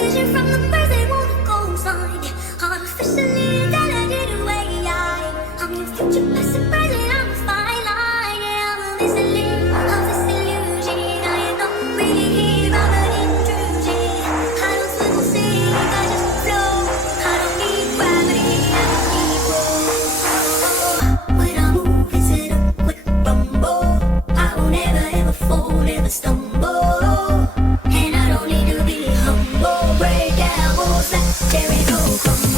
vision from the birds they wanna go sign. Artificially intelligent way. I'm your future, past and present. I'm a fine line. Yeah, I'm a listening of this illusion. I am not really here. I'm an intrusion. I don't swim or sink. I just flow. I don't need gravity. I don't need room. When I move, it's in a quick rumble. I won't ever ever fall, never stumble. And I don't need to be humble. Break down walls like Jericho.